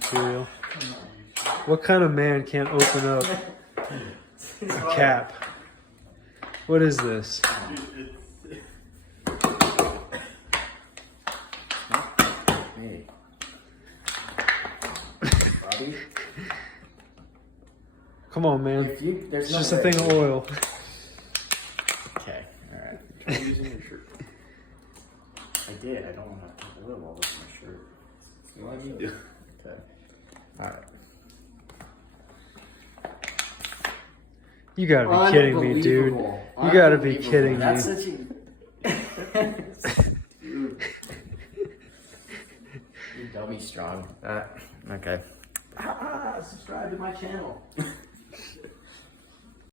material. What kind of man can't open up a cap? What is this? Hey. Bobby? Come on, man. There's It's no just a way. thing of oil. Okay, alright. Try using your shirt. I did. I don't want to put oil all over my shirt. Let me do. Okay. Alright. You gotta be kidding me, dude. You gotta be kidding me. That's such a... You're dummy strong. Okay. Subscribe to my channel.